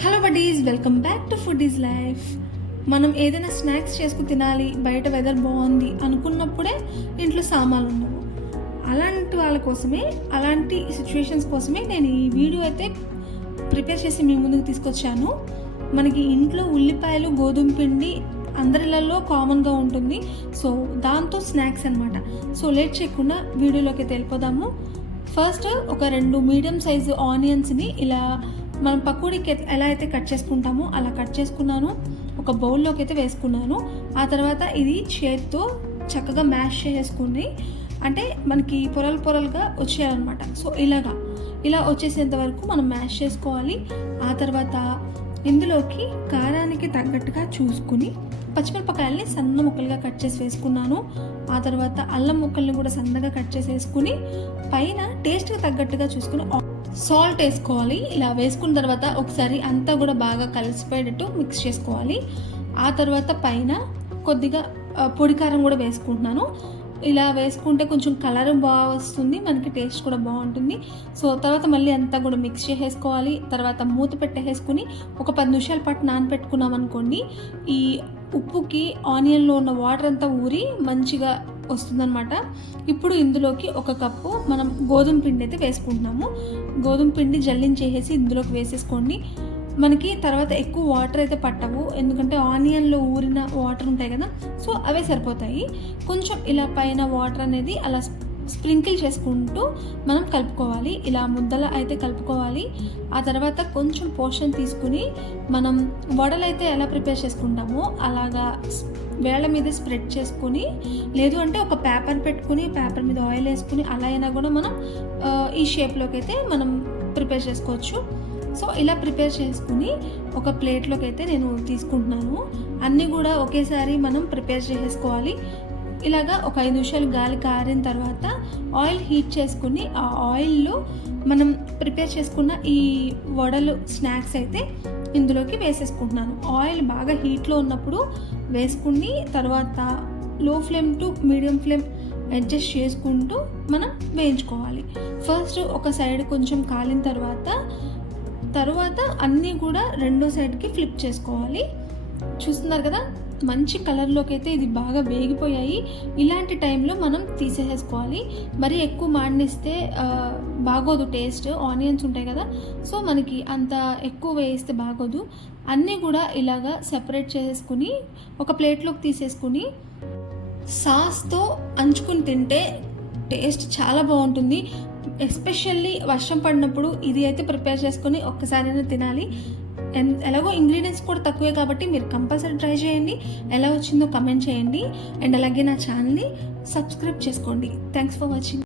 Hello buddies, welcome back to food is life. మనం ఏదైనా snacks చేసుకుని తినాలి, బయట వెదర్ బాగుంది అనుకున్నప్పుడే ఇంట్లో సామాన్లు ఉండవు. అలాంటి వాళ్ళ కోసమే, అలాంటి సిచ్యువేషన్స్ కోసమే నేను ఈ వీడియో అయితే ప్రిపేర్ చేసి మీ ముందుకు తీసుకొచ్చాను. మనకి ఇంట్లో ఉల్లిపాయలు, గోధుమ పిండి అందరిలలో కామన్గా ఉంటుంది. సో దాంతో స్నాక్స్ అనమాట. సో లేట్ చేయకుండా వీడియోలోకి వెళ్ళిపోదాము. ఫస్ట్ ఒక 2 మీడియం సైజు ఆనియన్స్ని ఇలా మనం పకోడీకి ఎలా అయితే కట్ చేసుకుంటామో అలా కట్ చేసుకున్నాను. ఒక బౌల్లోకి అయితే వేసుకున్నాను. ఆ తర్వాత ఇది చేతితో చక్కగా మ్యాష్ చేసుకుని, అంటే మనకి పొరలుగా వచ్చేయాలన్నమాట. సో ఇలా వచ్చేసేంత వరకు మనం మ్యాష్ చేసుకోవాలి. ఆ తర్వాత ఇందులోకి కారానికి తగ్గట్టుగా చూసుకుని పచ్చిమిరపకాయల్ని సన్న ముక్కలుగా కట్ చేసి వేసుకున్నాను. ఆ తర్వాత అల్లం ముక్కల్ని కూడా సన్నగా కట్ చేసి వేసుకుని, పైన టేస్ట్కి తగ్గట్టుగా చూసుకుని సాల్ట్ వేసుకోవాలి. ఇలా వేసుకున్న తర్వాత ఒకసారి అంతా కూడా బాగా కలిసిపోయేటట్టు మిక్స్ చేసుకోవాలి. ఆ తర్వాత పైన కొద్దిగా పొడి కారం కూడా వేసుకుంటున్నాను. ఇలా వేసుకుంటే కొంచెం కలర్ బాగా వస్తుంది, మనకి టేస్ట్ కూడా బాగుంటుంది. సో తర్వాత మళ్ళీ అంతా కూడా మిక్స్ చేసేసుకోవాలి. తర్వాత మూత పెట్టేసుకుని ఒక 10 నిమిషాల పాటు నానబెట్టుకున్నాం అనుకోండి, ఈ ఉప్పుకి ఆనియన్లో ఉన్న వాటర్ అంతా ఊరి మంచిగా వస్తుందన్నమాట. ఇప్పుడు ఇందులోకి 1 కప్పు మనం గోధుమ పిండి అయితే వేసుకుంటున్నాము. గోధుమ పిండి జల్లించేసి ఇందులోకి వేసేసుకోండి. మనకి తర్వాత ఎక్కువ వాటర్ అయితే పట్టవు, ఎందుకంటే ఆనియన్లో ఊరిన వాటర్ ఉంటాయి కదా, సో అవే సరిపోతాయి. కొంచెం ఇలా పైన వాటర్ అనేది అలా స్ప్రింకిల్ చేసుకుంటూ మనం కలుపుకోవాలి. ఇలా ముద్దల అయితే కలుపుకోవాలి. ఆ తర్వాత కొంచెం పోర్షన్ తీసుకుని మనం వడలు అయితే ఎలా ప్రిపేర్ చేసుకుంటామో అలాగా వేళ్ళ మీద స్ప్రెడ్ చేసుకుని, లేదు అంటే ఒక పేపర్ పెట్టుకుని పేపర్ మీద ఆయిల్ వేసుకుని అలా అయినా కూడా మనం ఈ షేప్లోకి అయితే మనం ప్రిపేర్ చేసుకోవచ్చు. సో ఇలా ప్రిపేర్ చేసుకుని ఒక ప్లేట్లోకి అయితే నేను తీసుకుంటున్నాను. అన్నీ కూడా ఒకేసారి మనం ప్రిపేర్ చేసేసుకోవాలి. ఇలాగా ఒక 5 నిమిషాలు గాలి కారిన తర్వాత ఆయిల్ హీట్ చేసుకుని ఆ ఆయిల్లో మనం ప్రిపేర్ చేసుకున్న ఈ వడలు స్నాక్స్ అయితే ఇందులోకి వేసేసుకుంటున్నాను. ఆయిల్ బాగా హీట్లో ఉన్నప్పుడు వేసుకుని తర్వాత లో flame to medium flame adjust చేసుకుంటూ మనం వేయించుకోవాలి. ఫస్ట్ ఒక సైడ్ కొంచెం కాలిన తర్వాత అన్నీ కూడా రెండో సైడ్కి ఫ్లిప్ చేసుకోవాలి. చూస్తున్నారు కదా, మంచి కలర్లోకి అయితే ఇది బాగా వేగిపోయాయి. ఇలాంటి టైంలో మనం తీసేసుకోవాలి. మరి ఎక్కువ మాడనిస్తే బాగోదు టేస్ట్, ఆనియన్స్ ఉంటాయి కదా, సో మనకి అంత ఎక్కువ వేస్తే బాగోదు. అన్నీ కూడా ఇలాగా సెపరేట్ చేసుకుని ఒక ప్లేట్లోకి తీసేసుకుని సాస్తో అంచుకుని తింటే టేస్ట్ చాలా బాగుంటుంది. ఎస్పెషల్లీ వర్షం పడినప్పుడు ఇది అయితే ప్రిపేర్ చేసుకొని ఒక్కసారైనా తినాలి. ఎలాగో ఇంగ్రీడియంట్స్ కూడా తక్కువే కాబట్టి మీరు కంపల్సరీ ట్రై చేయండి. ఎలా వచ్చిందో కమెంట్ చేయండి. అండ్ అలాగే నా ఛానల్ని సబ్స్క్రైబ్ చేసుకోండి. Thanks for watching.